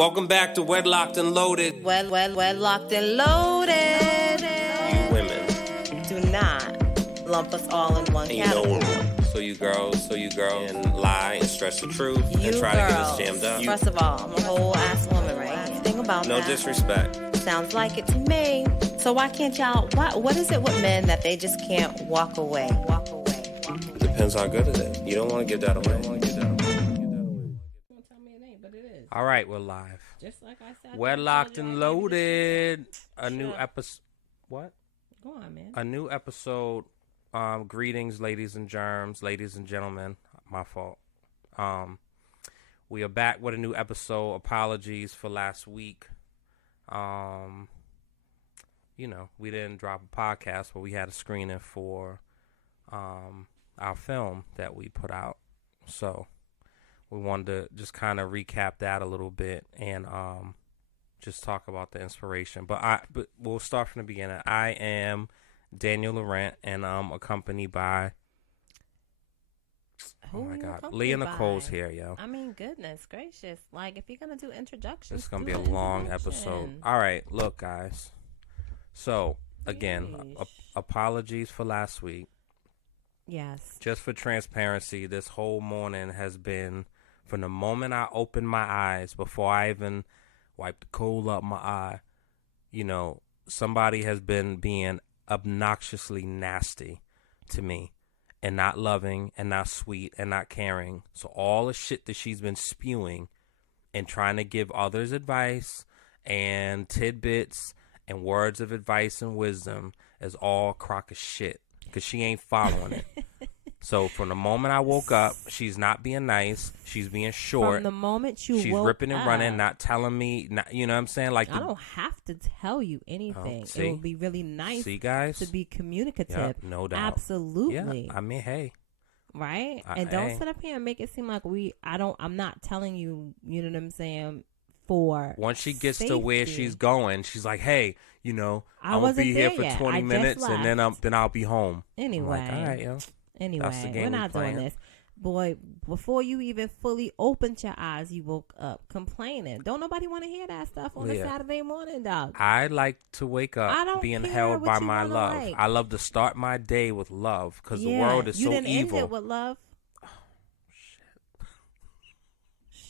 Welcome back to Wedlocked and Loaded. Wedlocked and Loaded. You women. Do not lump us all in one category. So you girls and lie and stretch the truth and try to get us jammed up. First of all, I'm a whole ass woman, right? Think about no that. No disrespect. Sounds like it to me. So why can't y'all, what is it with men that they just can't walk away? Depends how good it is. You don't want to give that away. All right, we're live. Just like I said. Wedlocked and Loaded. A new episode. What? Go on, man. A new episode. Greetings, ladies and germs, ladies and gentlemen. My fault. We are back with a new episode. Apologies for last week. We didn't drop a podcast, but we had a screening for our film that we put out. So we wanted to just kind of recap that a little bit and just talk about the inspiration. But we'll start from the beginning. I am Daniel Laurent, and I'm accompanied by Leah Nicole's here, yo. I mean, goodness gracious. Like, if you're going to do introductions, it's going to be a long episode. All right, look, guys. So, again, apologies for last week. Yes. Just for transparency, this whole morning has been, from the moment I opened my eyes, before I even wiped the coal up my eye, somebody has been being obnoxiously nasty to me and not loving and not sweet and not caring. So all the shit that she's been spewing and trying to give others advice and tidbits and words of advice and wisdom is all crock of shit because she ain't following it. So from the moment I woke up, she's not being nice. She's being short. From the moment she's ripping and running, not telling me, you know what I'm saying? Like I don't have to tell you anything. See? It would be really nice guys? to be communicative. Yep, no doubt. Absolutely. Yeah, I mean, hey. Right? And don't sit up here and make it seem like I'm not telling you, you know what I'm saying, for once she gets safety. to where she's going, she's like, hey, I'm going to be here for 20 minutes and then I'll be home. Anyway. I'm like, all right, yo. Anyway, we're not doing this. Boy, before you even fully opened your eyes, you woke up complaining. Don't nobody want to hear that stuff on a Saturday morning, dog. I like to wake up being held by my love. Like. I love to start my day with love because the world is so evil. You didn't end it with love? Oh,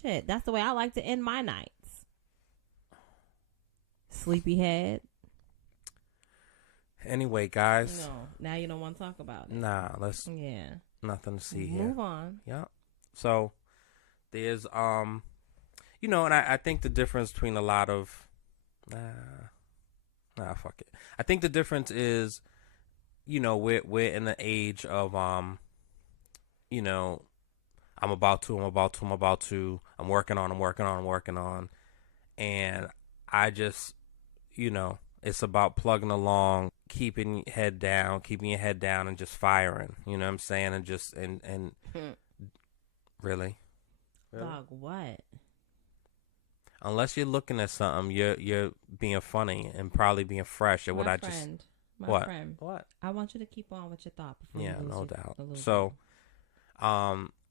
shit. That's the way I like to end my nights. Sleepyhead. Anyway, guys. No, now you don't want to talk about it. Nah, let's. Yeah. Nothing to see here. Move on. Yeah. So there's and I think the difference between a lot of fuck it. I think the difference is, we're in the age of I'm about to, I'm working on, and I just, it's about plugging along, keeping your head down, and just firing. You know what I'm saying? And just and really, dog, what? Unless you're looking at something, you're being funny and probably being fresh. Or My friend. What? I want you to keep on with your thought. Yeah, no doubt.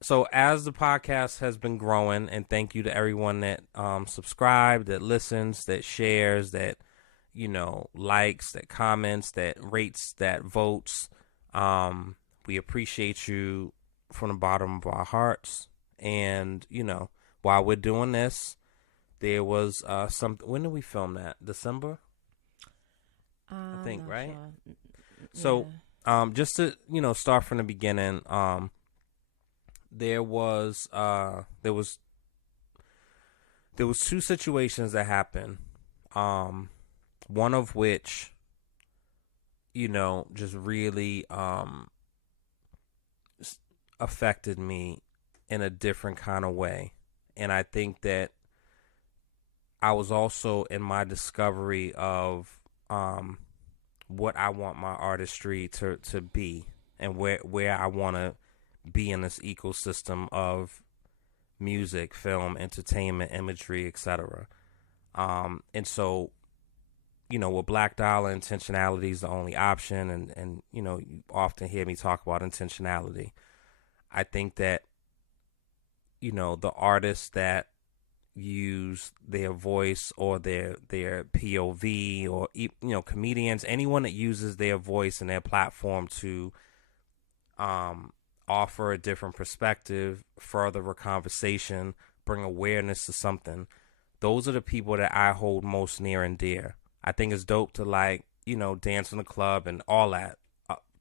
So as the podcast has been growing, and thank you to everyone that subscribed, that listens, that shares, that likes, that comments, that rates, that votes. We appreciate you from the bottom of our hearts. And, while we're doing this, there was when did we film that? December? I think, right? Sure. So, just to, start from the beginning, there was two situations that happened. One of which, just really affected me in a different kind of way. And I think that I was also in my discovery of what I want my artistry to be and where I want to be in this ecosystem of music, film, entertainment, imagery, etc. And so, with Black Dollar, intentionality is the only option. And you often hear me talk about intentionality. I think that, the artists that use their voice or their POV, or comedians, anyone that uses their voice and their platform to offer a different perspective, further a conversation, bring awareness to something. Those are the people that I hold most near and dear. I think it's dope to dance in the club and all that.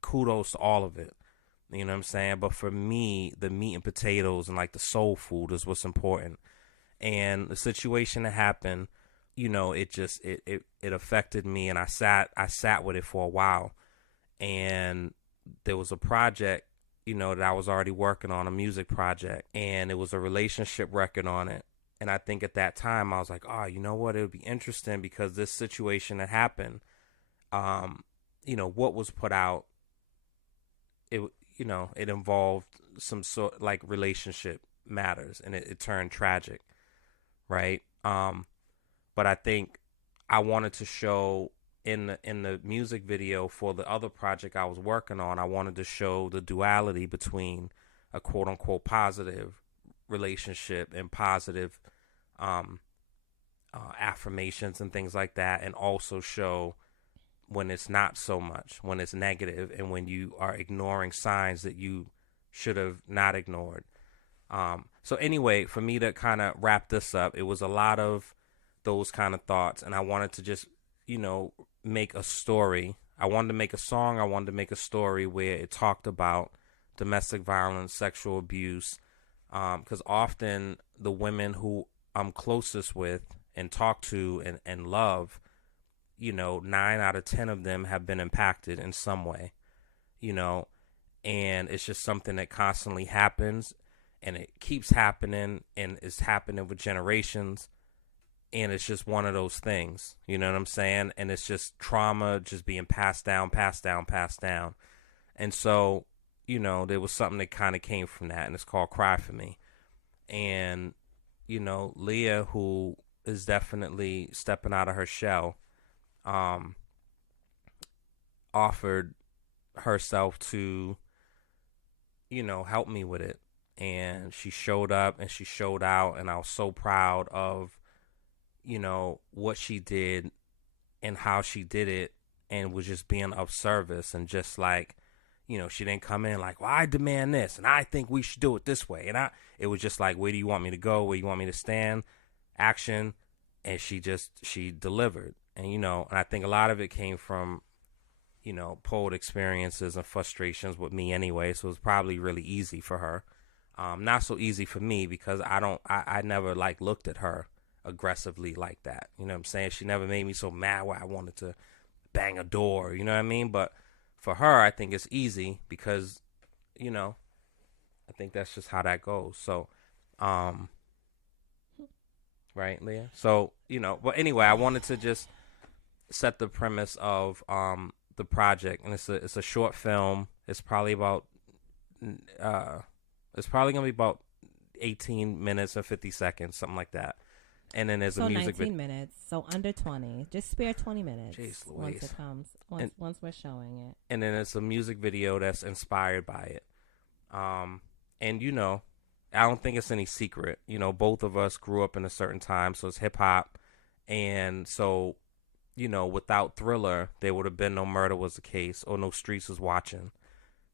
Kudos to all of it. You know what I'm saying? But for me, the meat and potatoes and the soul food is what's important. And the situation that happened, it affected me, and I sat with it for a while. And there was a project, that I was already working on, a music project, and it was a relationship record on it. And I think at that time I was like, oh, you know what? It would be interesting because this situation that happened, what was put out, it involved some sort relationship matters, and it turned tragic, right? But I think I wanted to show in the music video for the other project I was working on, I wanted to show the duality between a quote unquote positive relationship and positive affirmations and things like that, and also show when it's not so much, when it's negative, and when you are ignoring signs that you should have not ignored. So anyway, for me to kind of wrap this up, it was a lot of those kind of thoughts, and I wanted to just, make a story. I wanted to make a song. I wanted to make a story where it talked about domestic violence, sexual abuse, because often the women who I'm closest with and talk to and love, 9 out of 10 of them have been impacted in some way, and it's just something that constantly happens, and it keeps happening, and it's happening with generations, and it's just one of those things, you know what I'm saying? And it's just trauma just being passed down. And so, there was something that kind of came from that, and it's called Cry For Me. And, Leah, who is definitely stepping out of her shell, offered herself to, help me with it. And she showed up and she showed out, and I was so proud of, what she did and how she did it, and was just being of service, and just she didn't come in well, I demand this, and I think we should do it this way. And it was just where do you want me to go? Where do you want me to stand? Action. And she delivered. And, and I think a lot of it came from, poet experiences and frustrations with me anyway. So it was probably really easy for her. Not so easy for me, because I never looked at her aggressively like that. You know what I'm saying? She never made me so mad where I wanted to bang a door, you know what I mean? But for her, I think it's easy because, I think that's just how that goes. So, right, Leah? So, but anyway, I wanted to just set the premise of the project, and it's a short film. It's probably about it's probably gonna be about 18 minutes and 50 seconds, something like that. And then there's a music 19 minutes, so under 20. Just spare 20 minutes. Jeez Louise. Once it comes, once we're showing it. And then it's a music video that's inspired by it. And I don't think it's any secret. Both of us grew up in a certain time, so it's hip hop. And so, without Thriller, there would have been no Murder Was the Case, or no Streets Was Watching,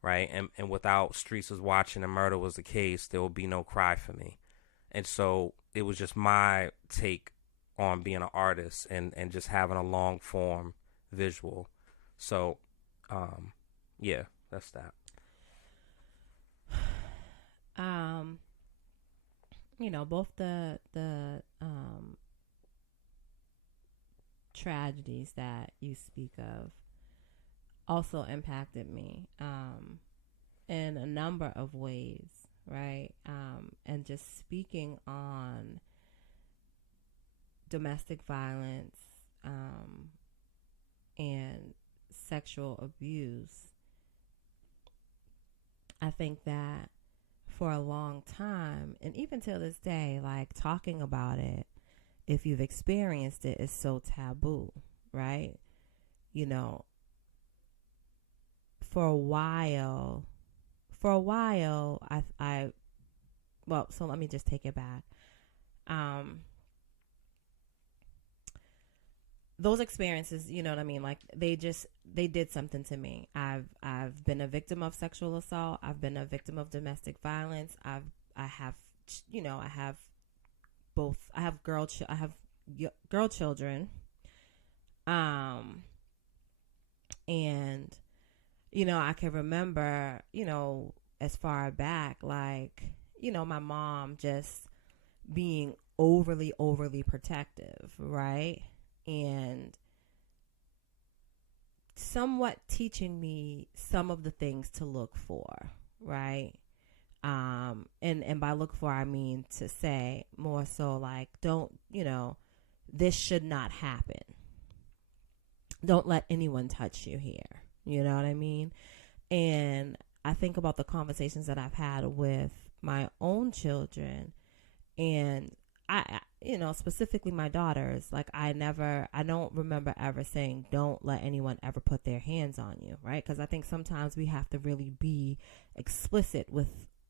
right? And without Streets Was Watching and Murder Was the Case, there would be no Cry For Me. And so it was just my take on being an artist and just having a long form visual. So, yeah, that's that. Both the tragedies that you speak of also impacted me in a number of ways, right? And just speaking on domestic violence and sexual abuse, I think that for a long time, and even till this day, talking about it, if you've experienced it, is so taboo, right? For a while, so let me just take it back. those experiences, you know what I mean? Like they did something to me. I've been a victim of sexual assault. I've been a victim of domestic violence. I have, you know, I have both. I have girl children. And, you know, I can remember, you know, as far back, like, you know, my mom just being overly protective, right? And somewhat teaching me some of the things to look for, right? And by look for, I mean to say more so like, don't, you know, this should not happen. Don't let anyone touch you here. You know what I mean? And I think about the conversations that I've had with my own children, and I you know, specifically my daughters, like I don't remember ever saying, don't let anyone ever put their hands on you, right? Because I think sometimes we have to really be explicit with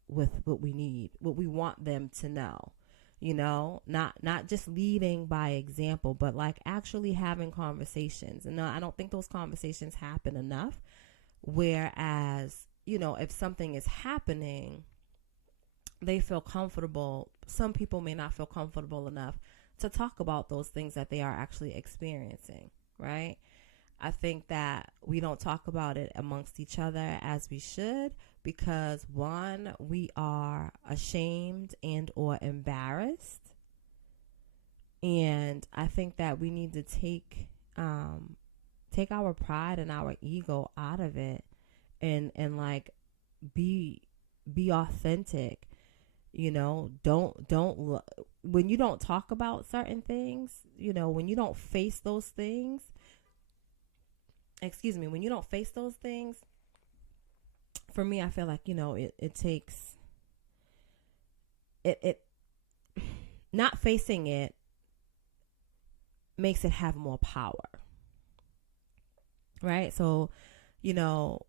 what we need, what we want them to know, you know, not just leading by example, but like actually having conversations. And I don't think those conversations happen enough. Whereas, you know, if something is happening, they feel comfortable. Some people may not feel comfortable enough to talk about those things that they are actually experiencing, right? I think that we don't talk about it amongst each other as we should, because one, we are ashamed and or embarrassed. And I think that we need to take our pride and our ego out of it, and like be authentic. You know, don't when you don't talk about certain things, you know, when you don't face those things, when you don't face those things, for me, I feel like, you know, it takes it not facing it makes it have more power, right? So, you know,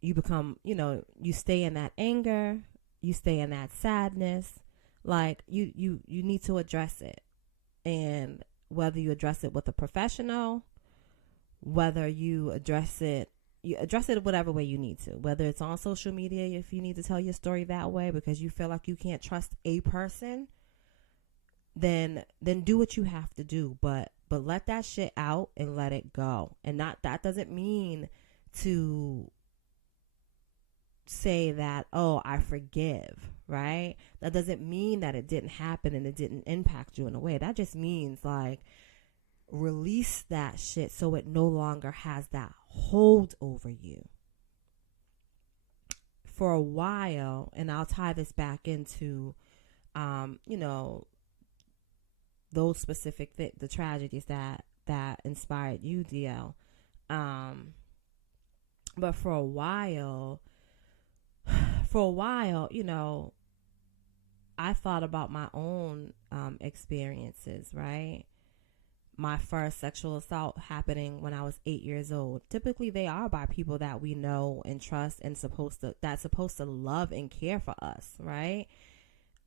you become, you know, you stay in that anger, you stay in that sadness. Like you need to address it. And whether you address it with a professional, whether you address it whatever way you need to, whether it's on social media, if you need to tell your story that way because you feel like you can't trust a person, then do what you have to do, but let that shit out and let it go. And that doesn't mean to say that, oh, I forgive, right? That doesn't mean that it didn't happen and it didn't impact you in a way. That just means like release that shit so it no longer has that hold over you. For a while, and I'll tie this back into you know, those specific the tragedies that inspired you, DL. But for a while, you know, I thought about my own experiences, right? My first sexual assault happening when I was 8 years old. Typically, they are by people that we know and trust and that's supposed to love and care for us, right?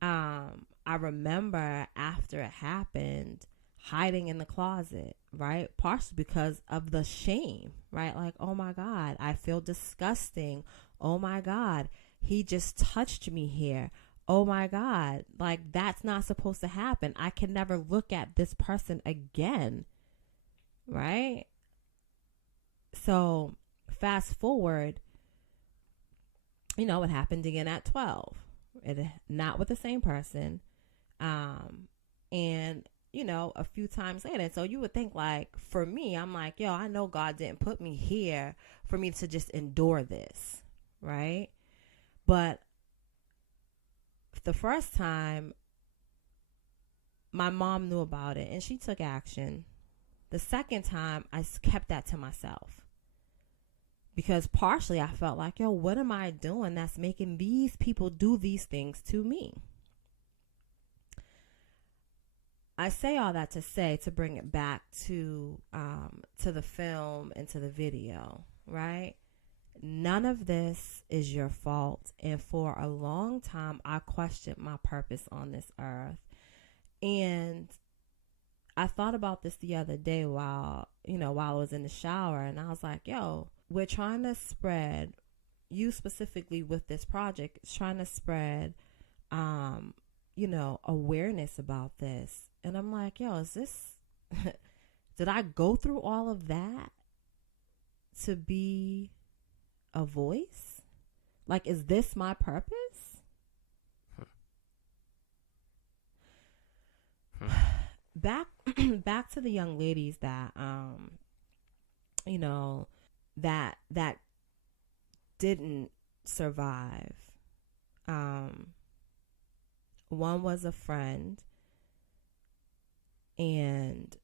I remember after it happened, hiding in the closet, right? Partially because of the shame, right? Like, oh my God, I feel disgusting. Oh my God, he just touched me here. Oh my God, like that's not supposed to happen. I can never look at this person again, right? So fast forward, you know, it happened again at 12. Not with the same person. And, you know, a few times later. So you would think like, for me, I'm like, yo, I know God didn't put me here for me to just endure this, right? But the first time, my mom knew about it and she took action. The second time, I kept that to myself. Because partially I felt like, yo, what am I doing that's making these people do these things to me? I say all that to bring it back to the film and to the video, right? None of this is your fault. And for a long time, I questioned my purpose on this earth. And I thought about this the other day while I was in the shower, and I was like, yo, we're trying to spread, you specifically with this project, is trying to spread, awareness about this. And I'm like, yo, is this, did I go through all of that to be a voice? Like, is this my purpose? Back to the young ladies that that didn't survive. One was a friend, and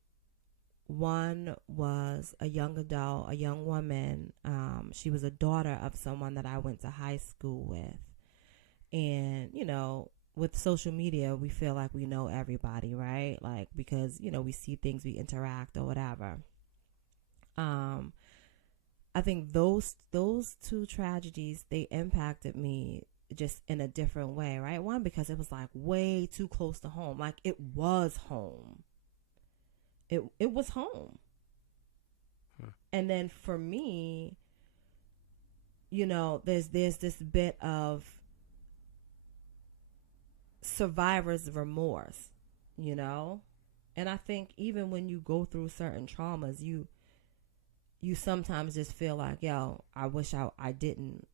one was a young adult, a young woman. She was a daughter of someone that I went to high school with. And, with social media, we feel like we know everybody, right? Like, because, we see things, we interact or whatever. I think those two tragedies, they impacted me just in a different way, right? One, because it was like way too close to home. Like, it was home. It was home. And then for me, there's this bit of survivor's remorse, and I think even when you go through certain traumas, you sometimes just feel like, yo, I wish I didn't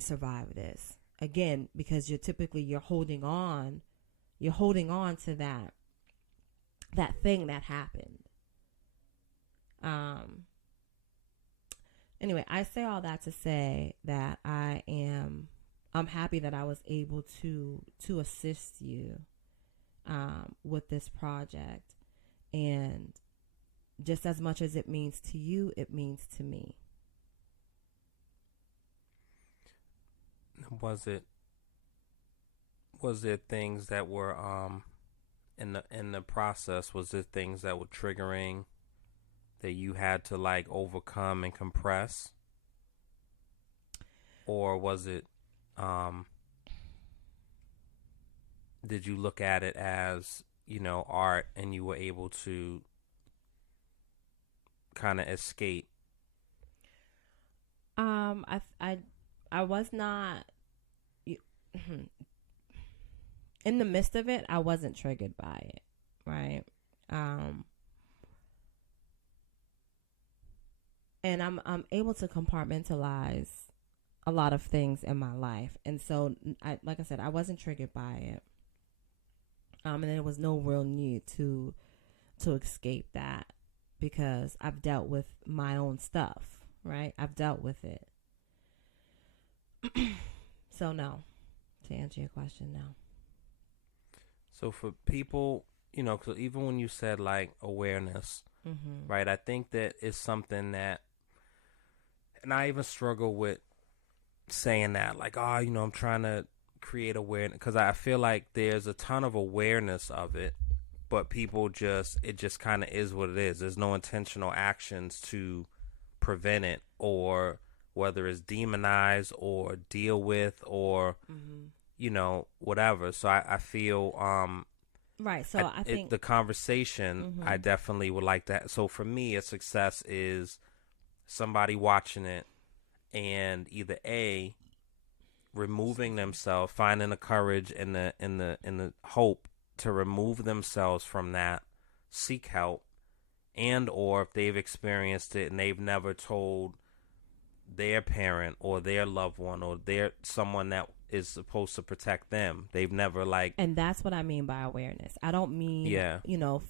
survive this again, because you're holding on to that thing that happened. Anyway, I say all that to say that I'm happy that I was able to assist you with this project. And just as much as it means to you, it means to me. Was there things that were in the process? Was there things that were triggering that you had to like overcome and compress, or was it? Did you look at it as, art, and you were able to kind of escape? I was not in the midst of it. I wasn't triggered by it, right? And I'm able to compartmentalize a lot of things in my life, and so like I said, I wasn't triggered by it. And there was no real need to escape that, because I've dealt with my own stuff, right? I've dealt with it. So no, to answer your question, no. So for people, because even when you said like awareness, right? I think that is something that, and I even struggle with saying that, like, I'm trying to create awareness, because I feel like there's a ton of awareness of it, but people it just kind of is what it is. There's no intentional actions to prevent it, or whether it's demonize or deal with, or whatever. So I feel right. So I think the conversation, I definitely would like that. So for me, a success is somebody watching it and either A, removing themselves, finding the courage and the hope to remove themselves from that, seek help, and or if they've experienced it and they've never told their parent or their loved one or their someone that is supposed to protect them, they've never and that's what I mean by awareness. I don't mean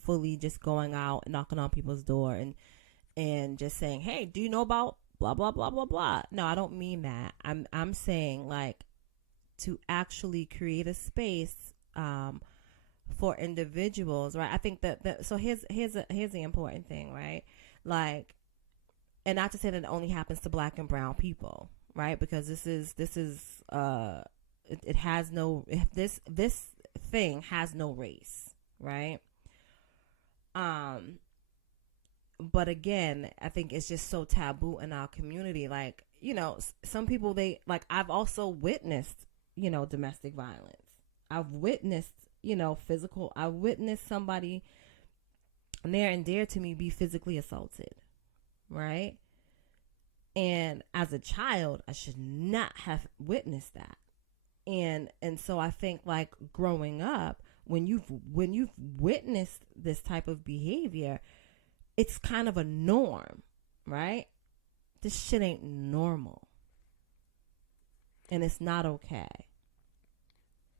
fully just going out and knocking on people's door and just saying, hey, do you know about blah blah blah blah blah. No, I don't mean that. I'm saying like to actually create a space for individuals, right? I think that so here's the important thing, right? Like, and not to say that it only happens to Black and brown people, right? Because this thing has no race, right? But again, I think it's just so taboo in our community. Like, some people, I've also witnessed, domestic violence. I've witnessed, physical. I witnessed somebody near and dear to me be physically assaulted, right? And as a child, I should not have witnessed that. And so I think, like, growing up, when you've witnessed this type of behavior, it's kind of a norm, right? This shit ain't normal. And it's not okay.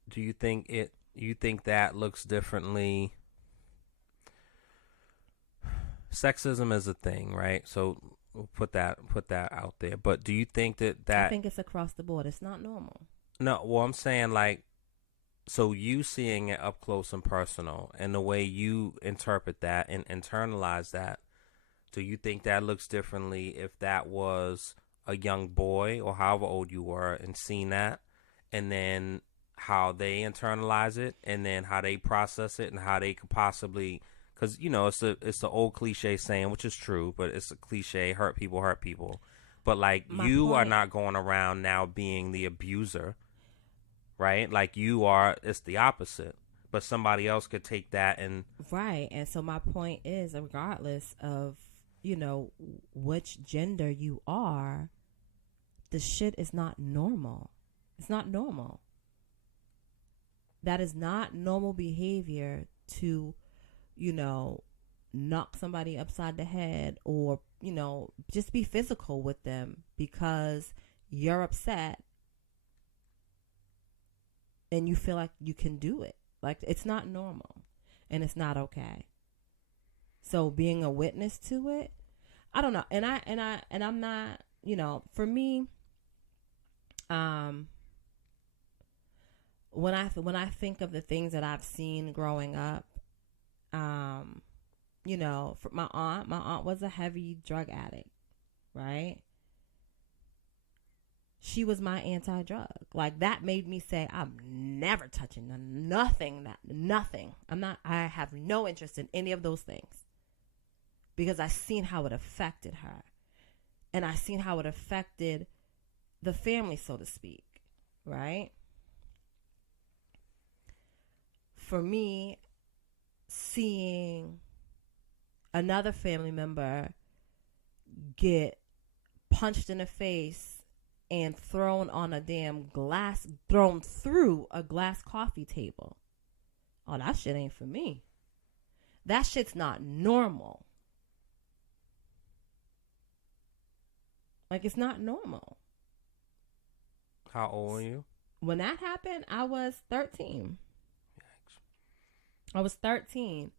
Do you think that looks differently? Sexism is a thing, right? So we'll put that out there. But do you think that I think it's across the board. It's not normal. No, well, I'm saying, like, so you seeing it up close and personal, and the way you interpret that and internalize that, do you think that looks differently if that was a young boy or however old you were and seen that, and then how they internalize it, and then how they process it, and how they could possibly, because, you know, it's the old cliche saying, which is true, but it's a cliche: hurt people. But, like, you are not going around now being the abuser, right? Like, you are, it's the opposite. But somebody else could take that and... Right. And so my point is, regardless of, you know, which gender you are, the shit is not normal. It's not normal. That is not normal behavior to, you know, knock somebody upside the head or, you know, just be physical with them because you're upset and you feel like you can do it. Like, it's not normal and it's not okay. So being a witness to it, I don't know. And I'm not, you know, for me, when I think of the things that I've seen growing up, you know, for my aunt was a heavy drug addict, right? She was my anti-drug. Like, that made me say, I'm never touching nothing. I have no interest in any of those things. Because I seen how it affected her. And I seen how it affected the family, so to speak, right? For me, seeing another family member get punched in the face and thrown through a glass coffee table. Oh, that shit ain't for me. That shit's not normal. Like, it's not normal. How old were you? When that happened, I was 13. Yikes. I was 13.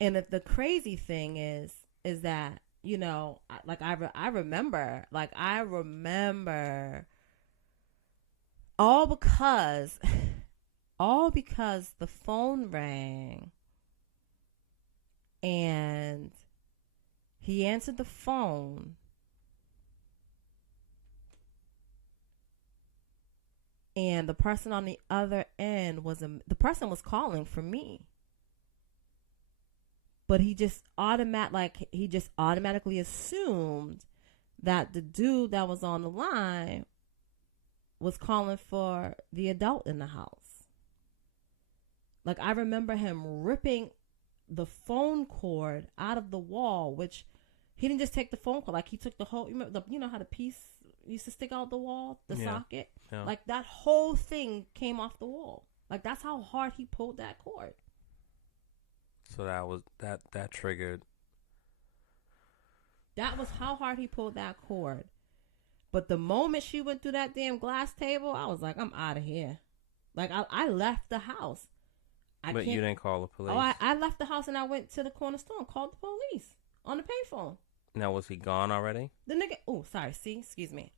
And the crazy thing is that, you know, I remember all because the phone rang and he answered the phone and the person on the other end the person was calling for me. But he just automatically assumed that the dude that was on the line was calling for the adult in the house. Like, I remember him ripping the phone cord out of the wall, which he didn't just take the phone cord. Like, he took the whole, you know how the piece used to stick out the wall, the socket? Yeah. Like, that whole thing came off the wall. Like, that's how hard he pulled that cord. So that triggered. That was how hard he pulled that cord. But the moment she went through that damn glass table, I was like, I'm out of here. Like, I left the house. But you didn't call the police? Oh, I left the house and I went to the corner store and called the police on the payphone. Now, was he gone already? The nigga, oh, sorry, see, excuse me.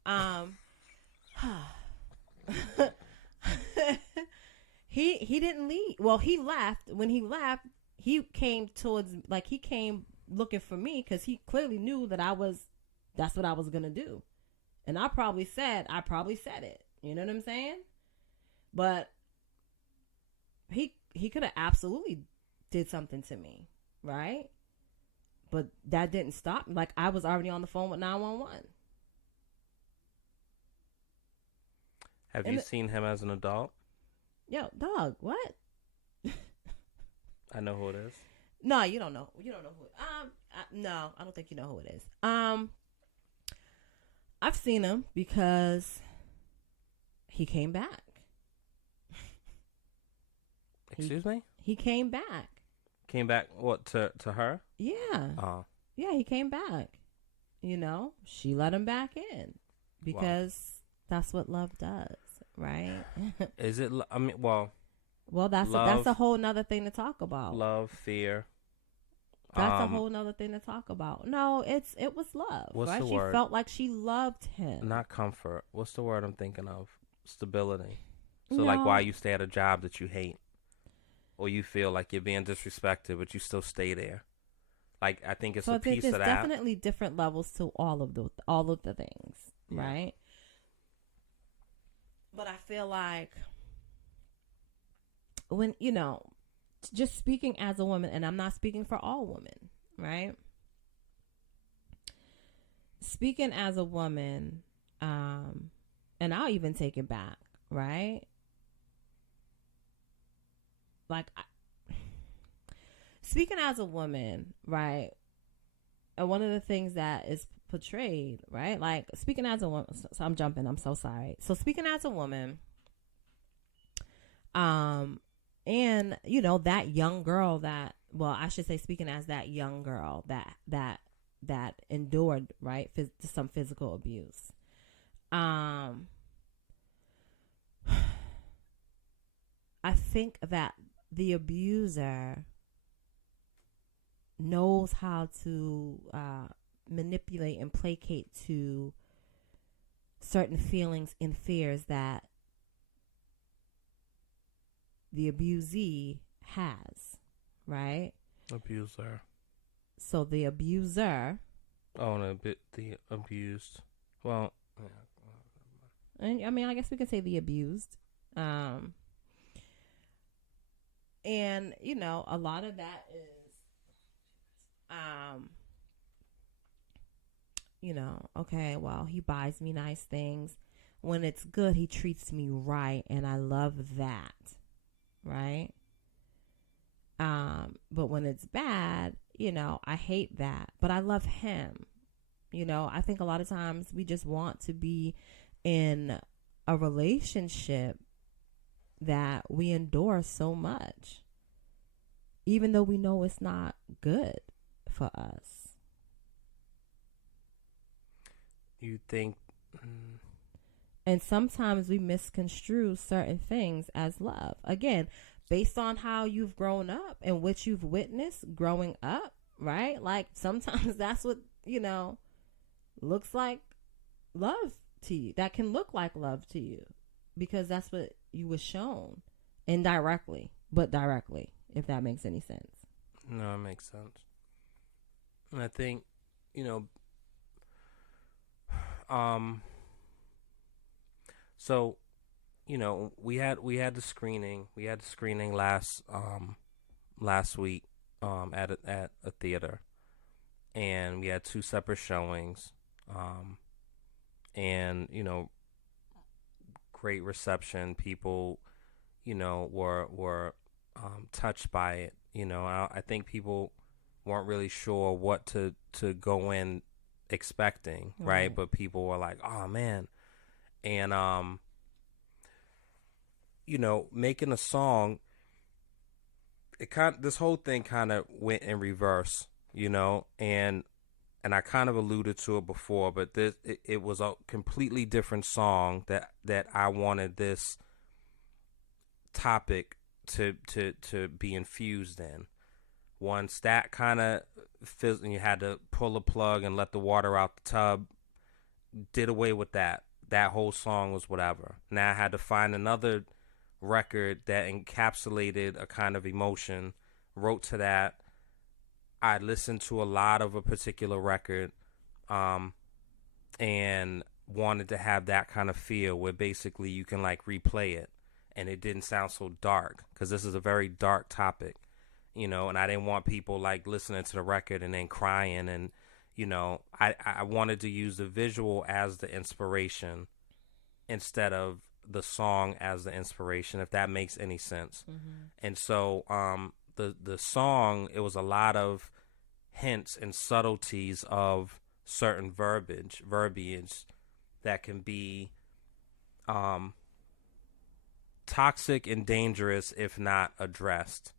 He didn't leave. Well, he left. When he left, he came looking for me because he clearly knew that that's what I was going to do. And I probably said it. You know what I'm saying? But he could have absolutely did something to me, right? But that didn't stop me. Like, I was already on the phone with 911. Have you seen him as an adult? Yo, dog, what? I know who it is. No, you don't know. You don't know who. No, I don't think you know who it is. I've seen him because he came back. Excuse me? He came back. Came back, what, to her? Yeah. Oh. Yeah, he came back. You know, she let him back in because that's what love does, right? Is it, I mean, well, that's a whole nother thing to talk about. love, fear. That's a whole nother thing to talk about. No, it was love, what's right? the She word? felt like she loved him. Not comfort. What's the word I'm thinking of? Stability. So, like, why you stay at a job that you hate? Or you feel like you're being disrespected, but you still stay there. Like, I think it's a piece of that. There's definitely different levels to all of the things, right? But I feel like when, you know, just speaking as a woman, and I'm not speaking for all women, right? Speaking as a woman, and I'll even take it back, right? Like, speaking as a woman, right? And one of the things that is portrayed, right? Like, speaking as a woman, so I'm jumping, I'm so sorry. So speaking as a woman, and you know, that young girl that, well, I should say speaking as that young girl that endured, right, some physical abuse. I think that the abuser knows how to manipulate and placate to certain feelings and fears that the abusee has, right? Abuser. So the abuser. Oh, no, the abused. Well, yeah. And I mean, I guess we could say the abused. And, you know, a lot of that is, you know, okay, well, he buys me nice things. When it's good, he treats me right, and I love that, right? But when it's bad, you know, I hate that, but I love him. You know, I think a lot of times we just want to be in a relationship that we endure so much, even though we know it's not good for us. You think... And sometimes we misconstrue certain things as love. Again, based on how you've grown up and what you've witnessed growing up, right? Like, sometimes that's what, you know, looks like love to you. That can look like love to you because that's what you were shown indirectly, but directly, if that makes any sense. No, it makes sense. And I think, you know, so, you know, we had the screening last week at a theater, and we had 2 separate showings, and, you know, great reception. People, you know, were touched by it. You know, I think people weren't really sure what to go in expecting, right? But people were like, "Oh man," and you know, making a song. This whole thing kind of went in reverse, you know, and I kind of alluded to it before, but it was a completely different song that I wanted this topic to be infused in. Once that kind of fizzled and you had to pull a plug and let the water out the tub, did away with that. That whole song was whatever. Now I had to find another record that encapsulated a kind of emotion, wrote to that. I listened to a lot of a particular record, and wanted to have that kind of feel where basically you can like replay it and it didn't sound so dark, because this is a very dark topic, you know, and I didn't want people like listening to the record and then crying. And, you know, I wanted to use the visual as the inspiration instead of the song as the inspiration, if that makes any sense. Mm-hmm. And so the song, it was a lot of hints and subtleties of certain verbiage that can be toxic and dangerous if not addressed.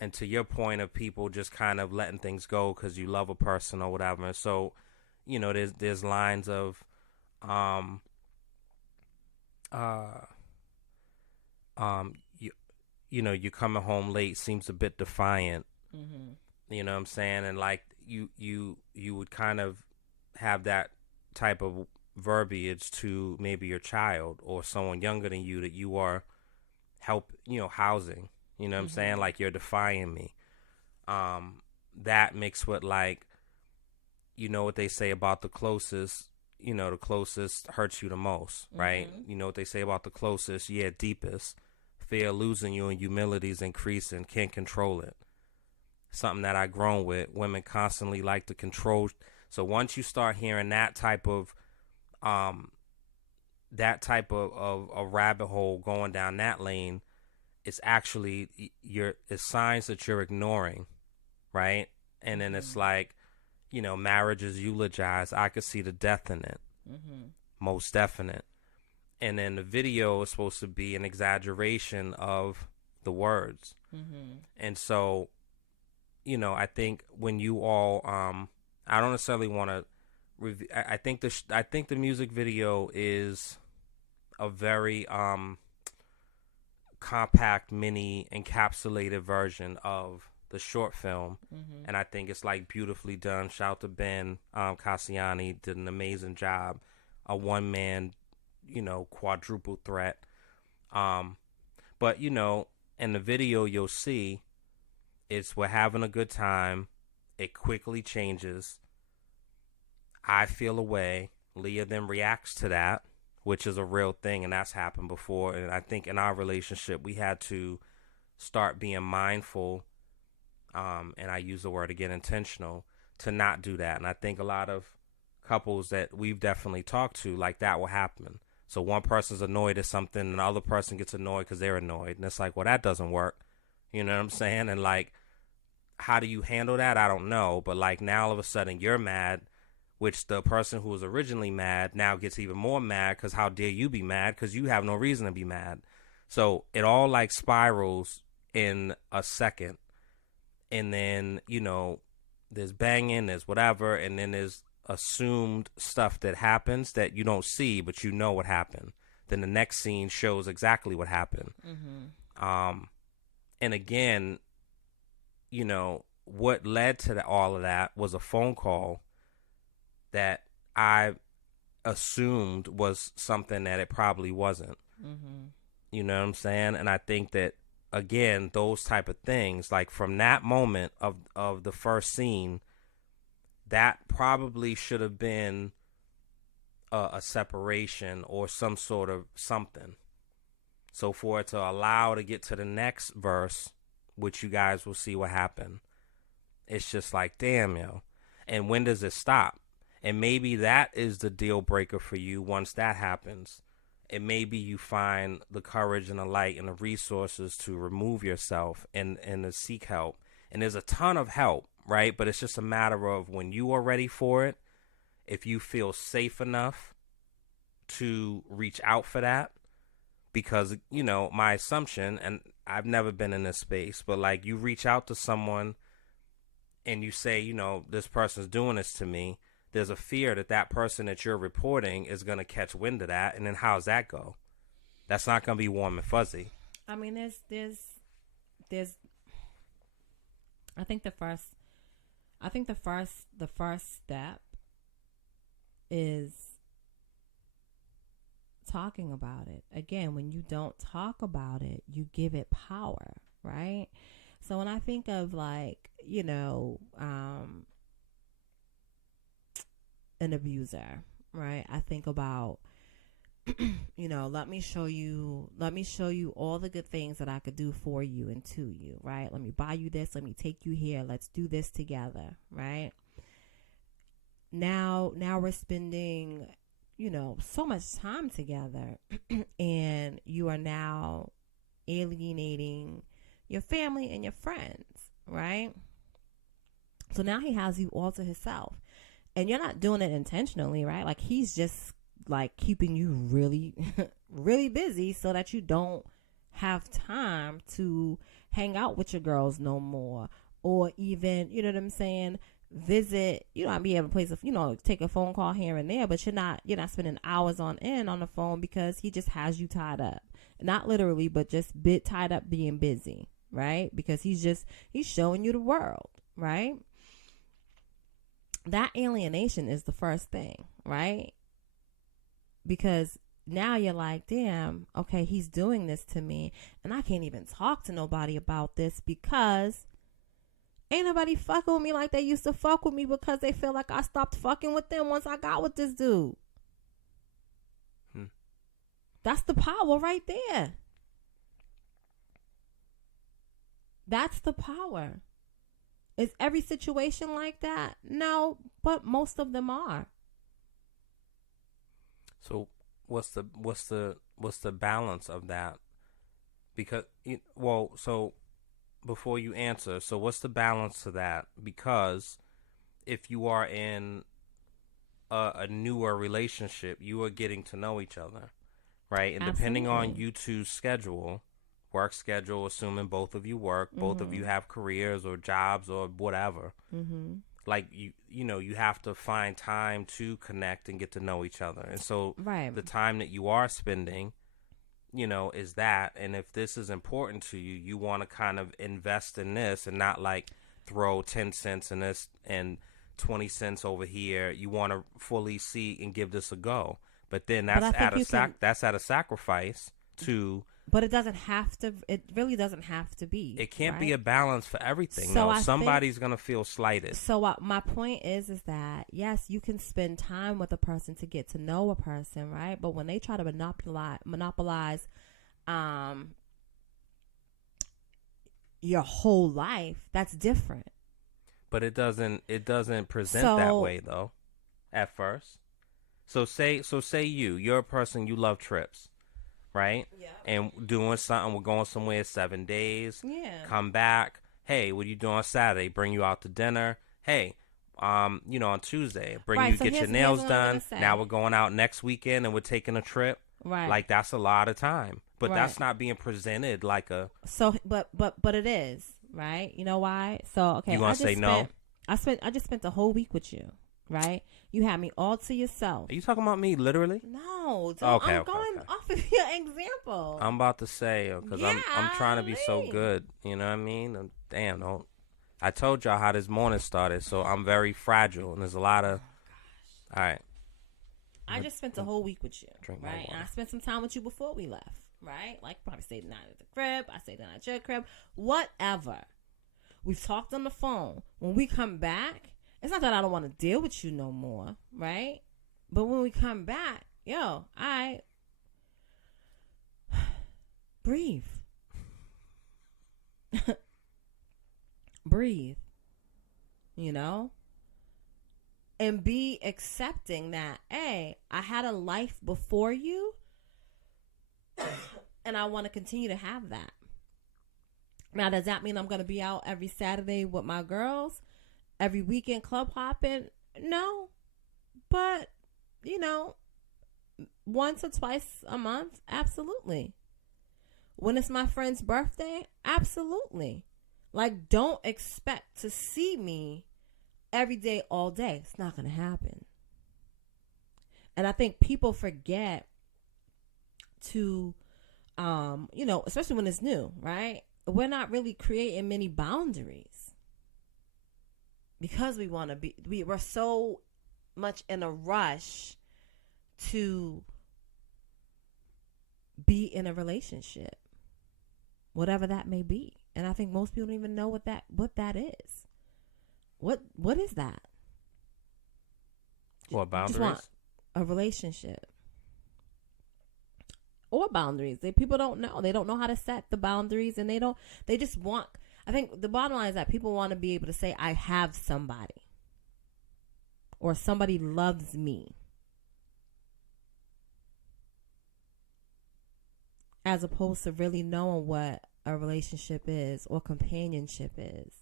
And to your point of people just kind of letting things go because you love a person or whatever. And so, there's lines of you coming home late seems a bit defiant. You know what I'm saying? And like you would kind of have that type of verbiage to maybe your child or someone younger than you that you are housing. You know what I'm saying? Like, you're defying me. That mixed with, like, what they say about the closest, the closest hurts you the most, right? You know what they say about the closest, deepest. Fear of losing you and humility's increasing, can't control it. Something that I grown with. Women constantly like to control. So once you start hearing that type of a rabbit hole going down that lane, it's actually it's signs that you're ignoring, right? And then it's like, marriage is eulogized. I could see the death in it, most definite. And then the video is supposed to be an exaggeration of the words, and so, I think when you all, I don't necessarily want to review. I think the music video is a very compact, mini, encapsulated version of the short film, and I think it's like beautifully done. Shout out to Ben Cassiani, did an amazing job. A one man, quadruple threat. But in the video you'll see, we're having a good time. It quickly changes. I feel away. Leah then reacts to that, which is a real thing, and that's happened before. And I think in our relationship, we had to start being mindful, and I use the word again, intentional, to not do that. And I think a lot of couples that we've definitely talked to, like, that will happen. So one person's annoyed at something, and the other person gets annoyed because they're annoyed. And it's like, well, that doesn't work. You know what I'm saying? And, like, how do you handle that? I don't know. But, like, now all of a sudden you're mad, which the person who was originally mad now gets even more mad because how dare you be mad, because you have no reason to be mad. So it all, like, spirals in a second. And then, there's banging, there's whatever, and then there's assumed stuff that happens that you don't see, but you know what happened. Then the next scene shows exactly what happened. And again, what led to all of that was a phone call that I assumed was something that it probably wasn't. You know what I'm saying? And I think that, again, those type of things, like from that moment of the first scene, that probably should have been a separation or some sort of something. So for it to allow to get to the next verse, which you guys will see what happened, it's just like, damn, yo. And when does it stop? And maybe that is the deal breaker for you once that happens. And maybe you find the courage and the light and the resources to remove yourself and to seek help. And there's a ton of help, right? But it's just a matter of when you are ready for it, if you feel safe enough to reach out for that. Because, my assumption, and I've never been in this space, but like you reach out to someone and you say, this person's doing this to me. There's a fear that that person that you're reporting is going to catch wind of that. And then how's that go? That's not going to be warm and fuzzy. I mean, there's, I think the first step is talking about it. Again, when you don't talk about it, you give it power, right? So when I think of, like, an abuser, right? I think about, let me show you all the good things that I could do for you and to you, right? Let me buy you this. Let me take you here. Let's do this together, right? Now we're spending, so much time together and you are now alienating, your family, and your friends, right? So now he has you all to himself. And you're not doing it intentionally, right? Like, he's just like keeping you really, really busy so that you don't have time to hang out with your girls no more. Or even, you know what I'm saying, visit, you know, I'd be able to place a, you know, take a phone call here and there, but you're not spending hours on end on the phone because he just has you tied up. Not literally, but just bit tied up being busy, right? Because he's showing you the world, right? That alienation is the first thing, right? Because now you're like, damn, okay, he's doing this to me, and I can't even talk to nobody about this because ain't nobody fucking with me like they used to fuck with me because they feel like I stopped fucking with them once I got with this dude. That's the power right there. That's the power. Is every situation like that? No, but most of them are. So what's the balance of that? Because so before you answer, so what's the balance to that? Because if you are in a newer relationship, you are getting to know each other, right? And depending on you two's work schedule, assuming both of you work, both of you have careers or jobs or whatever, like you have to find time to connect and get to know each other. And so the time that you are spending, is that. And if this is important to you, you want to kind of invest in this and not like throw 10 cents in this and 20 cents over here. You want to fully see and give this a go. But then that's at a sacrifice to. But it doesn't have to. It really doesn't have to be. It can't be a balance for everything. So somebody's gonna feel slighted. So my point is that yes, you can spend time with a person to get to know a person, right? But when they try to monopolize, your whole life, that's different. But it doesn't present that way though, at first. So say you're a person, you love trips. Right? Yeah. And doing something, we're going somewhere 7 days. Yeah. Come back. Hey, what are you doing on Saturday? Bring you out to dinner. Hey, on Tuesday, get your nails done. Now we're going out next weekend and we're taking a trip. Right. Like that's a lot of time. But that's not being presented like a. So, but it is, right? You know why? So, okay. You gonna say no? I just spent the whole week with you. Right? You had me all to yourself. Are you talking about me, literally? No. I'm going off of your example. I'm about to say, because I'm trying to be so good. You know what I mean? Damn, I told y'all how this morning started, so I'm very fragile, and there's a lot of... All right. I just spent the whole week with you, right? And I spent some time with you before we left, right? Like, probably stayed the night at the crib. I stayed the night at your crib. Whatever. We've talked on the phone. When we come back... It's not that I don't want to deal with you no more, right? But when we come back, breathe. Breathe. And be accepting that, hey, I had a life before you, and I want to continue to have that. Now, does that mean I'm going to be out every Saturday with my girls? Every weekend club hopping? No. But, once or twice a month? Absolutely. When it's my friend's birthday? Absolutely. Like, don't expect to see me every day, all day. It's not going to happen. And I think people forget to, especially when it's new, right? We're not really creating many boundaries. Because we want to be, we're so much in a rush to be in a relationship, whatever that may be. And I think most people don't even know what that is. What is that? What, boundaries? Just want a relationship or boundaries. People don't know. They don't know how to set the boundaries, and they just want. I think the bottom line is that people want to be able to say, I have somebody. Or somebody loves me. As opposed to really knowing what a relationship is or companionship is.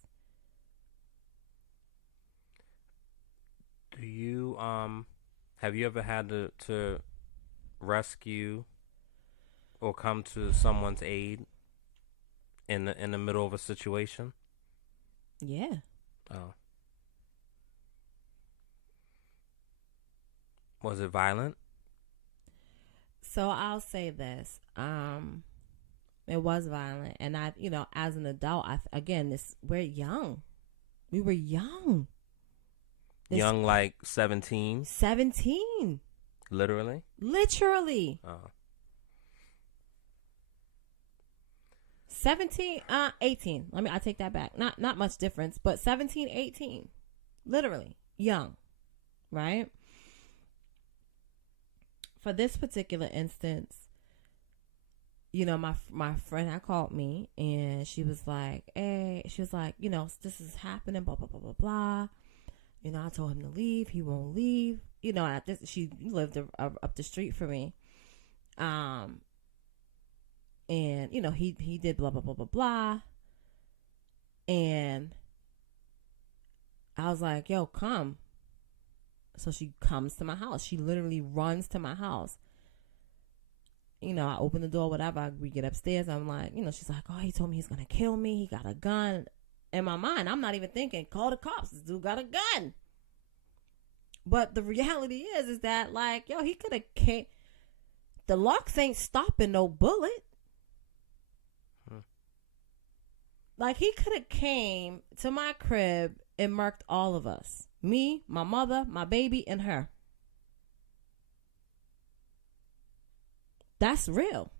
Do you have you ever had to rescue or come to someone's aid in the middle of a situation? Yeah. Oh. Was it violent? So I'll say this. It was violent, and I, as an adult, we're young. We were young. Young, like 17? 17. Literally? Literally. Oh. 17, 18. I take that back. Not much difference, but 17, 18. Literally. Young. Right? For this particular instance, my friend had called me, and she was like, hey, this is happening, blah, blah, blah, blah, blah. I told him to leave. He won't leave. She lived up the street from me. And, he did blah, blah, blah, blah, blah. And I was like, yo, come. So she comes to my house. She literally runs to my house. I open the door, whatever. We get upstairs. I'm like, she's like, oh, he told me he's going to kill me. He got a gun. In my mind, I'm not even thinking, call the cops. This dude got a gun. But the reality is that, like, yo, he could have came. The locks ain't stopping no bullet. Like, he could have came to my crib and murked all of us. Me, my mother, my baby, and her. That's real.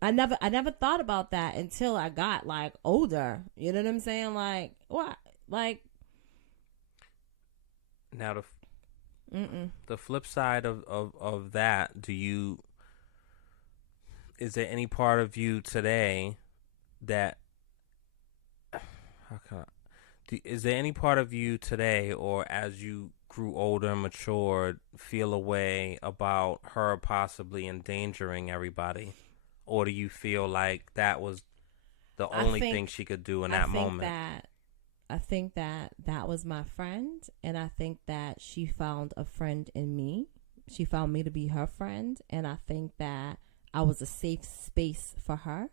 I never thought about that until I got, like, older. You know what I'm saying? Like, what? Like, now the flip side of that, is there any part of you today that, is there any part of you today, or as you grew older and matured, feel a way about her possibly endangering everybody? Or do you feel like that was the only thing she could do in that moment? I think that was my friend, and I think that she found a friend in me. She found me to be her friend, and I think that I was a safe space for her.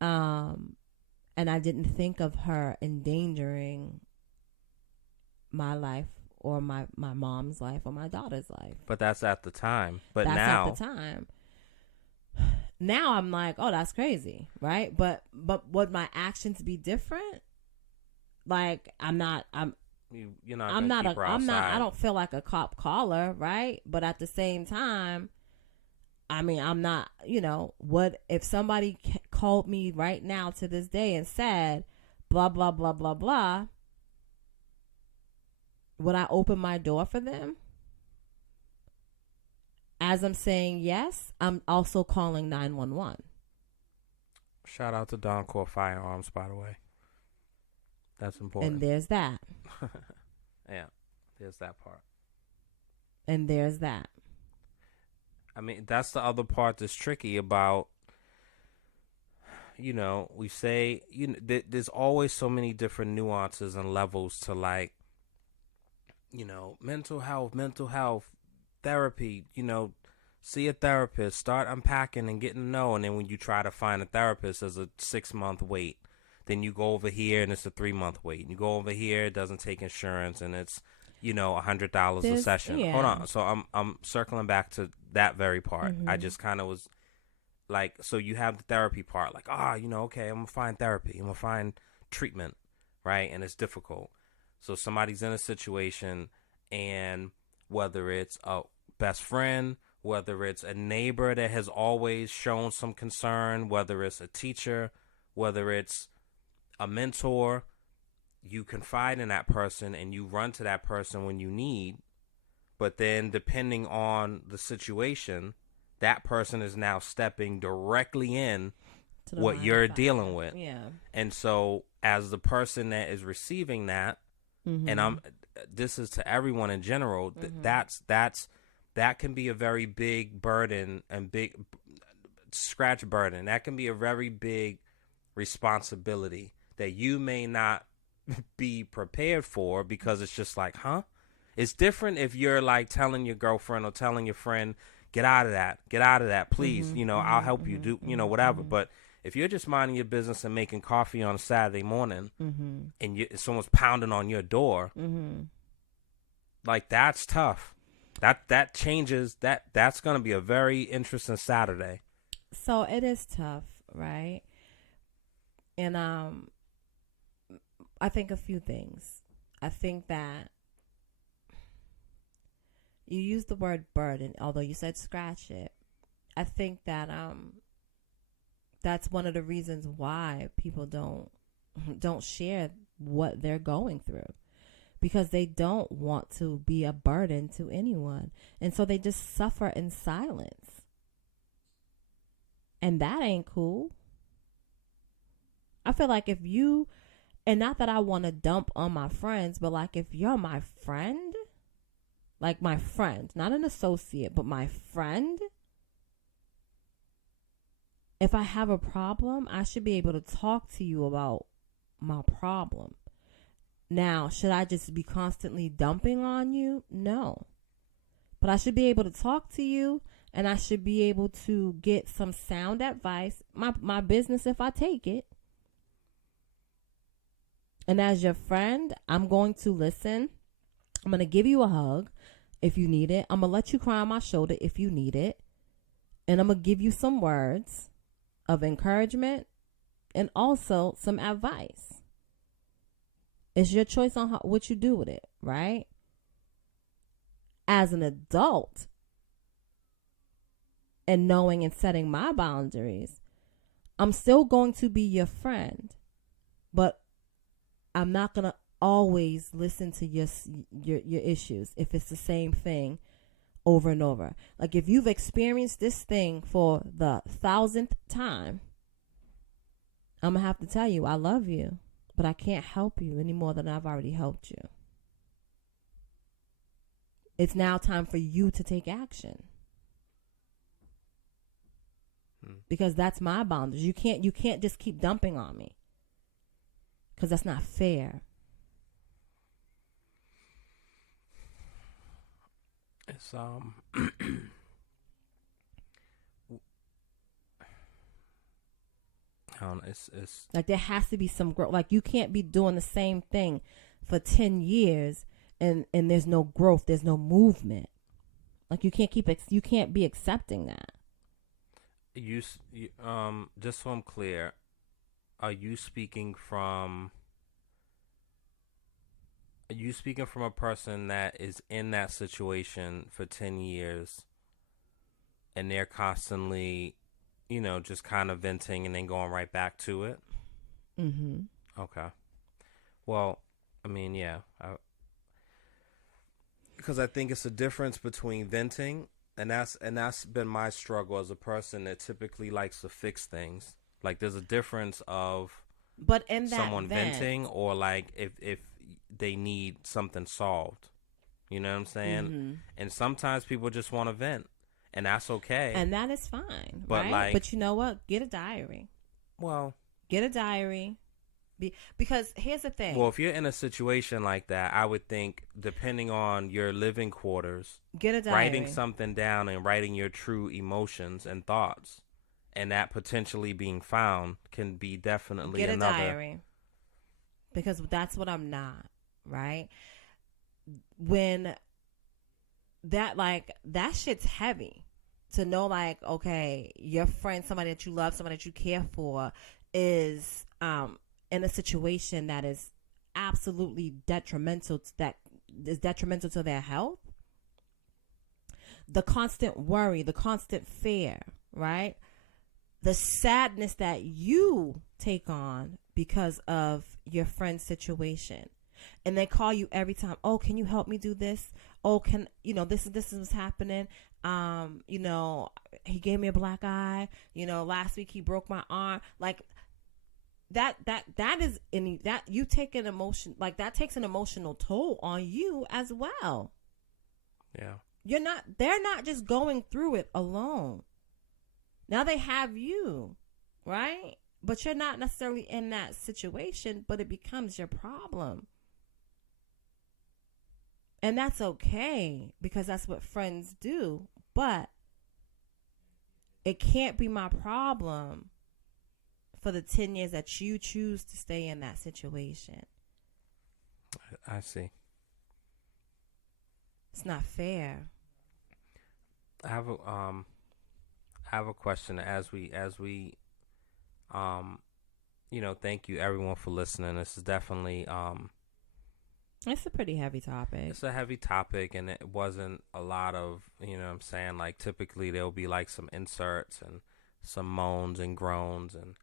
And I didn't think of her endangering my life or my mom's life or my daughter's life. But that's at the time. But that's now, at the time. Now I'm like, oh, that's crazy, right? But would my actions be different? Like, I don't feel like a cop caller, right? But at the same time, I mean, I'm not, what if somebody called me right now to this day and said, blah, blah, blah, blah, blah, would I open my door for them? As I'm saying yes, I'm also calling 911. Shout out to Doncore Firearms, by the way. That's important. And there's that. Yeah, there's that part. And there's that. I mean, that's the other part that's tricky about, we say, there's always so many different nuances and levels to, like, mental health, therapy, see a therapist, start unpacking and getting to know. And then when you try to find a therapist, there's a 6-month wait. Then you go over here and it's a 3-month wait. And you go over here, it doesn't take insurance, and it's, $100 a session. Yeah. Hold on. So I'm circling back to that very part. Mm-hmm. I just kind of was like, so you have the therapy part, like, okay, I'm going to find therapy. I'm going to find treatment, right? And it's difficult. So somebody's in a situation, and whether it's a best friend, whether it's a neighbor that has always shown some concern, whether it's a teacher, whether it's a mentor, you confide in that person and you run to that person when you need. But then depending on the situation, that person is now stepping directly in to what you're dealing with. Yeah. And so as the person that is receiving that, mm-hmm. and this is to everyone in general, mm-hmm. that can be a very big burden and big scratch burden. That can be a very big responsibility that you may not be prepared for, because it's just like, huh? It's different if you're like telling your girlfriend or telling your friend, get out of that, please. I'll help you do, whatever. But if you're just minding your business and making coffee on a Saturday morning, and someone's pounding on your door, like, that's tough. That changes. That's going to be a very interesting Saturday. So it is tough, right? And I think a few things. I think that you use the word burden, although you said scratch it. I think that that's one of the reasons why people don't share what they're going through, because they don't want to be a burden to anyone, and so they just suffer in silence, and that ain't cool. I feel like if you, and not that I want to dump on my friends, but like if you're my friend, like my friend, not an associate, but my friend, if I have a problem, I should be able to talk to you about my problem. Now, should I just be constantly dumping on you? No. But I should be able to talk to you, and I should be able to get some sound advice, my business if I take it. And as your friend, I'm going to listen. I'm going to give you a hug if you need it. I'm going to let you cry on my shoulder if you need it. And I'm going to give you some words of encouragement and also some advice. It's your choice on what you do with it, right? As an adult, and knowing and setting my boundaries, I'm still going to be your friend, but I'm not going to always listen to your issues if it's the same thing over and over. Like if you've experienced this thing for the 1,000th time, I'm going to have to tell you, I love you, but I can't help you any more than I've already helped you. It's now time for you to take action. Because that's my boundaries. You can't just keep dumping on me. Because that's not fair. It's I don't know, it's like there has to be some growth. Like you can't be doing the same thing for 10 years and there's no growth, there's no movement. Like you can't be accepting that. You just so I'm clear, are you speaking from a person that is in that situation for 10 years and they're constantly, just kind of venting and then going right back to it? Mm-hmm. Okay. Well, I mean, yeah. Because I think it's a difference between venting, and that's been my struggle as a person that typically likes to fix things. Like there's a difference of but in that someone venting or like if they need something solved. You know what I'm saying? Mm-hmm. And sometimes people just want to vent, and that's okay. And that is fine, but right? But you know what? Get a diary. Well, get a diary. Because here's the thing. Well, if you're in a situation like that, I would think, depending on your living quarters, get a diary. Writing something down and writing your true emotions and thoughts, and that potentially being found can be definitely get another. Get a diary. Because that's what I'm not, right? When that shit's heavy to know, like, okay, your friend, somebody that you love, somebody that you care for is in a situation that is absolutely detrimental to their health. The constant worry, the constant fear, right? The sadness that you take on because of your friend's situation. And they call you every time. Oh, can you help me do this? Oh, this is what's happening. He gave me a black eye. Last week he broke my arm. Like that is that you take an emotion, like that takes an emotional toll on you as well. Yeah. They're not just going through it alone. Now they have you, right? But you're not necessarily in that situation, but it becomes your problem. And that's okay, because that's what friends do. But it can't be my problem for the 10 years that you choose to stay in that situation. I see. It's not fair. I have a question as we thank you everyone for listening. This is definitely It's a pretty heavy topic. it's a heavy topic, and it wasn't a lot of, what I'm saying, like typically there'll be like some inserts and some moans and groans, and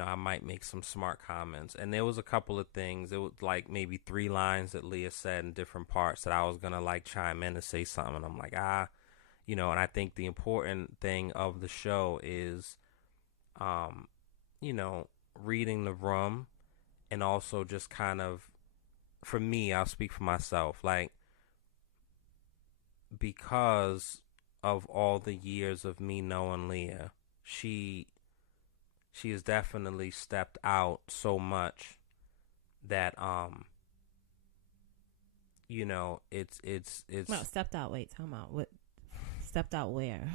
I might make some smart comments. And there was a couple of things, it was like maybe 3 lines that Leah said in different parts that I was gonna like chime in and say something, and I'm like, and I think the important thing of the show is reading the room, and also just kind of, for me, I'll speak for myself, like, because of all the years of me knowing Leah, she has definitely stepped out so much that it's No, stepped out. Wait, time out. What? Stepped out where?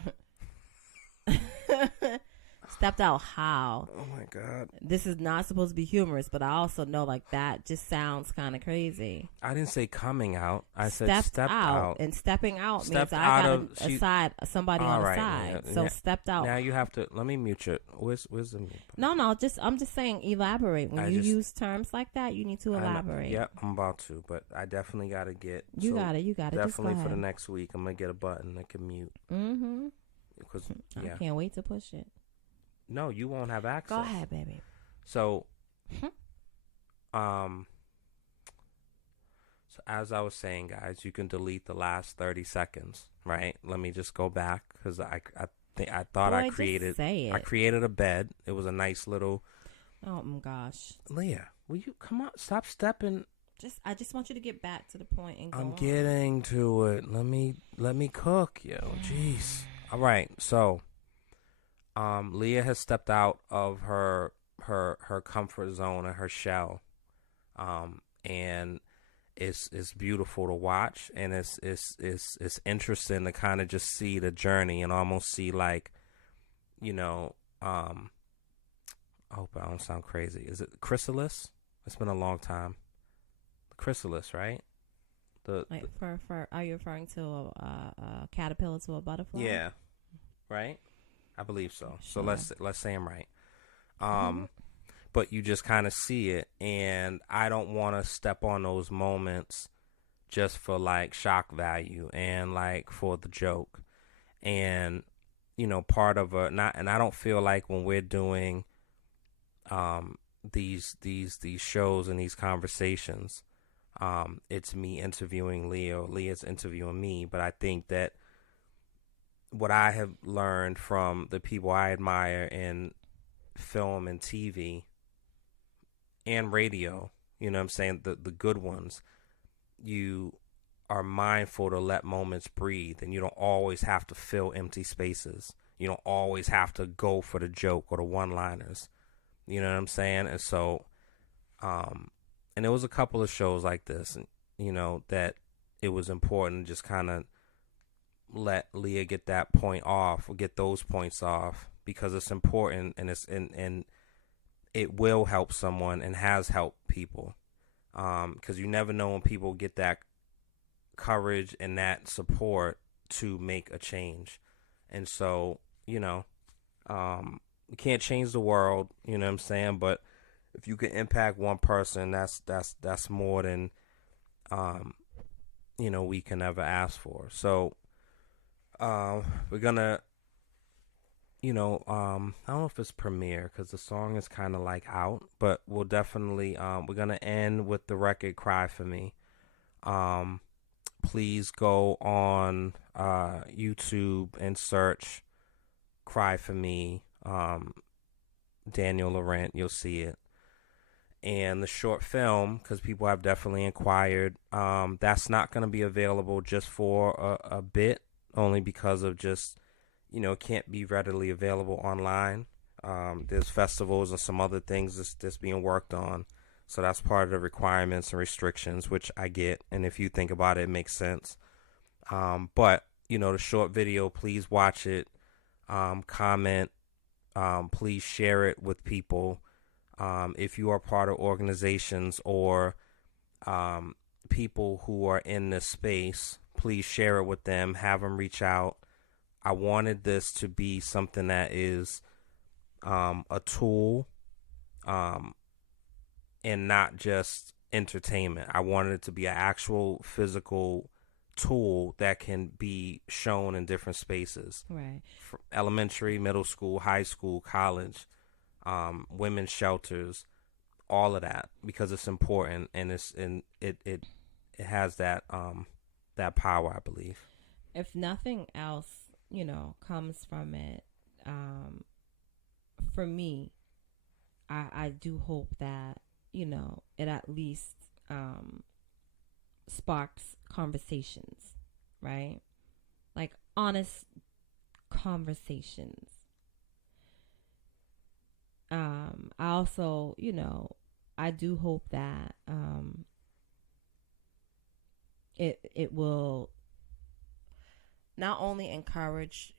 Stepped out how? Oh my God. This is not supposed to be humorous, but I also know like that just sounds kind of crazy. I didn't say coming out. I said stepped out. And stepping out Stepped means out I of- got a side somebody on the Alright, side. yeah, So yeah. stepped out. Now you have to, let me mute you. Where's the mute? No, I'm just saying elaborate. When I you just- use terms like that, you need to I know. elaborate. Yep, I'm about to, but I definitely got to get. You got it. Just go Definitely for the ahead. next week, I'm gonna get a button that can mute. Mm-hmm. Because I yeah, can't wait to push it. no, you won't have access. Go ahead, baby. So, so as I was saying, guys, you can delete the last 30 seconds, right? Let me just go back, because I thought Boy, I just created say it. I created a bed. It was a nice little. Oh my gosh. Leah, will you come on? Stop stepping. I just want you to get back to the point and go I'm on. getting to it. Let me cook, yo. Jeez. All right. So, Leah has stepped out of her comfort zone and her shell, and it's beautiful to watch, and it's interesting to kind of just see the journey and almost see, like, I hope I don't sound crazy. Is it chrysalis? It's been a long time. Chrysalis, right? Like for are you referring to a caterpillar to a butterfly? Yeah, right. I believe so. Sure. So let's say I'm right. But you just kind of see it, and I don't want to step on those moments just for like shock value and like for the joke, and part of and I don't feel like when we're doing these shows and these conversations, it's me interviewing Leah's interviewing me, but I think that what I have learned from the people I admire in film and TV and radio, you know what I'm saying, the good ones, you are mindful to let moments breathe, and you don't always have to fill empty spaces. You don't always have to go for the joke or the one-liners. You know what I'm saying? And so, and there was a couple of shows like this, that it was important to just kind of let Leah get that point off, or get those points off, because it's important, and and it will help someone and has helped people, because you never know when people get that courage and that support to make a change. And so, you can't change the world, you know what I'm saying, but if you can impact one person, that's more than we can ever ask for. So we're gonna, I don't know if it's premiere, because the song is kind of like out, but we'll definitely, we're gonna end with the record "Cry for Me." Please go on YouTube and search "Cry for Me," Daniel Laurent. You'll see it. And the short film, because people have definitely inquired, that's not going to be available just for a bit, only because of just, can't be readily available online. There's festivals and some other things that's being worked on. So that's part of the requirements and restrictions, which I get. And if you think about it, it makes sense. But, the short video, please watch it. Comment. Please share it with people. If you are part of organizations or people who are in this space, please share it with them. Have them reach out. I wanted this to be something that is a tool and not just entertainment. I wanted it to be an actual physical tool that can be shown in different spaces. Right. Elementary, middle school, high school, college, women's shelters, all of that, because it's important and it has that power, I believe. If nothing else, comes from it, for me, I do hope that, it at least sparks conversations, right? Like honest conversations. I also, I do hope that it will not only encourage,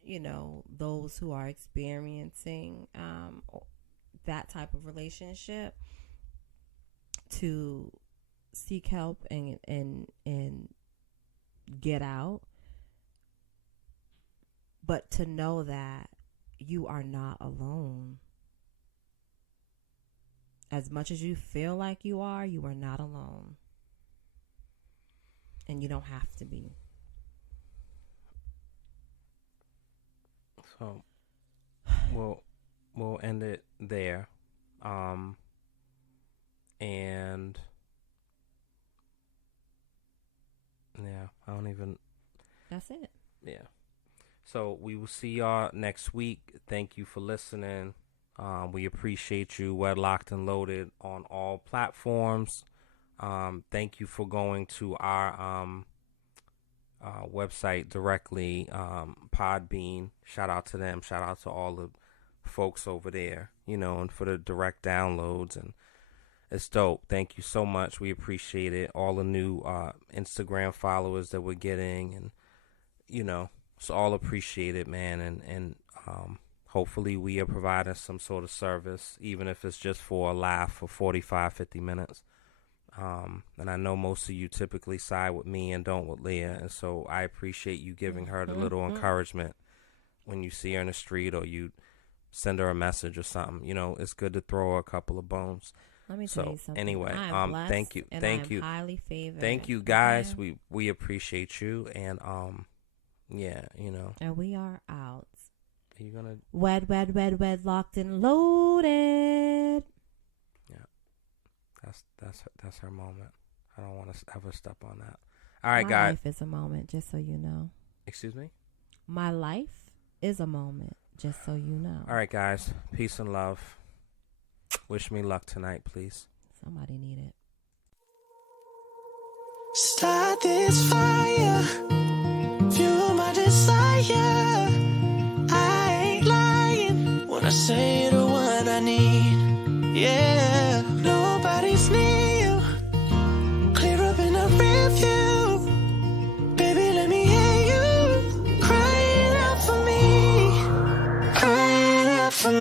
those who are experiencing that type of relationship to seek help and get out, but to know that you are not alone. As much as you feel like you are not alone. And you don't have to be. So we'll end it there. And yeah, I don't even. That's it. Yeah. So we will see y'all next week. Thank you for listening. We appreciate you. Wedlocked and Loaded on all platforms. Thank you for going to our website directly, Podbean. Shout out to them. Shout out to all the folks over there, and for the direct downloads. And it's dope. Thank you so much. We appreciate it. All the new Instagram followers that we're getting, and it's all appreciated, man. And hopefully we are providing some sort of service, even if it's just for a laugh for 45, 50 minutes. And I know most of you typically side with me and don't with Leah. And so I appreciate you giving her the little encouragement when you see her in the street or you send her a message or something. It's good to throw her a couple of bones. Let me tell you something. Anyway, thank you. And thank I am you. highly favored. Thank you, guys. Okay. We appreciate you. And, yeah, And we are out. Are you gonna Wedlocked and Loaded. Yeah, that's her moment. I don't want to ever step on that. All right, guys. My life is a moment, just so you know. Excuse me. My life is a moment, just so you know. All right, guys. Peace and love. Wish me luck tonight, please. Somebody need it. Start this fire. Fuel my desire. When I say the one I need, yeah, nobody's near you. Clear up in a review. Baby, let me hear you. Crying out for me. Crying out for me.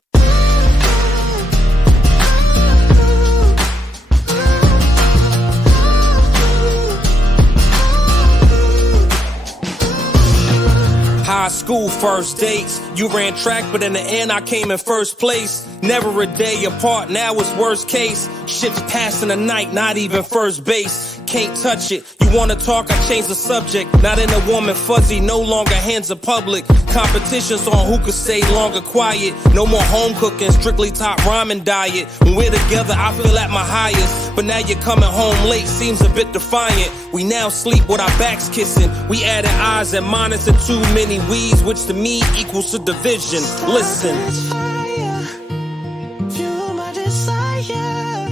High school first dates. You ran track, but in the end I came in first place. Never a day apart, now it's worst case. Ships passing the night, not even first base. Can't touch it. You wanna talk, I change the subject. Not in a woman fuzzy, no longer hands are public. Competitions on who could stay longer quiet. No more home cooking, strictly top ramen diet. When we're together, I feel at my highest. But now you're coming home late, seems a bit defiant. We now sleep with our backs kissing. We added eyes and minus and too many we's, which to me equals to division. Listen. Fuel my desire.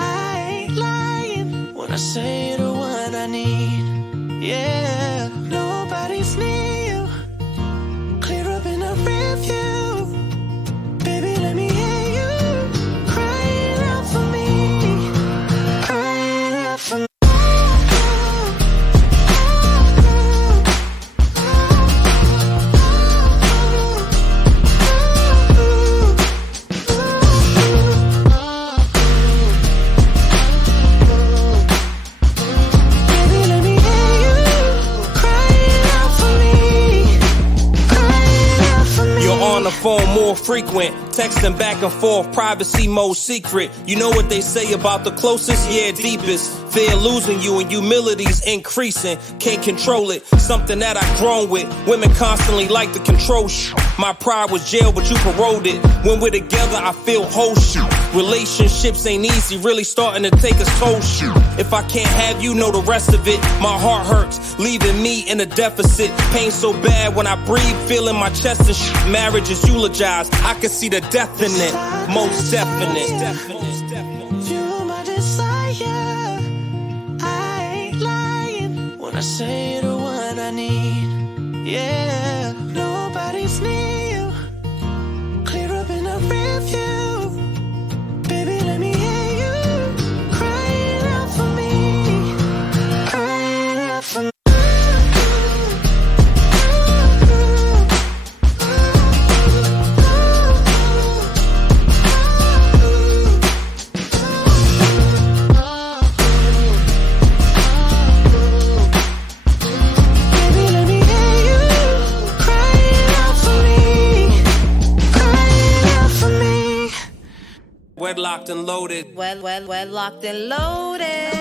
I ain't lying when I say the one I need. Yeah, nobody's near you. Clear up in more frequent. Texting back and forth, privacy mode secret. You know what they say about the closest? Yeah, deepest. Fear losing you and humility's increasing. Can't control it, something that I've grown with. Women constantly like to control My pride was jail, but you paroled it. When we're together, I feel whole Relationships ain't easy, really starting to take its toll If I can't have you, know the rest of it. My heart hurts, leaving me in a deficit. Pain so bad when I breathe, feeling my chest and Marriage is eulogized, I can see the definite, most definite. You're my desire. I ain't lying when I say you're the one I need. Yeah, nobody's near you. Clear up in a review. Baby, let me hear you crying out for me. Crying out for me. Wedlocked and loaded. Wedlocked and loaded.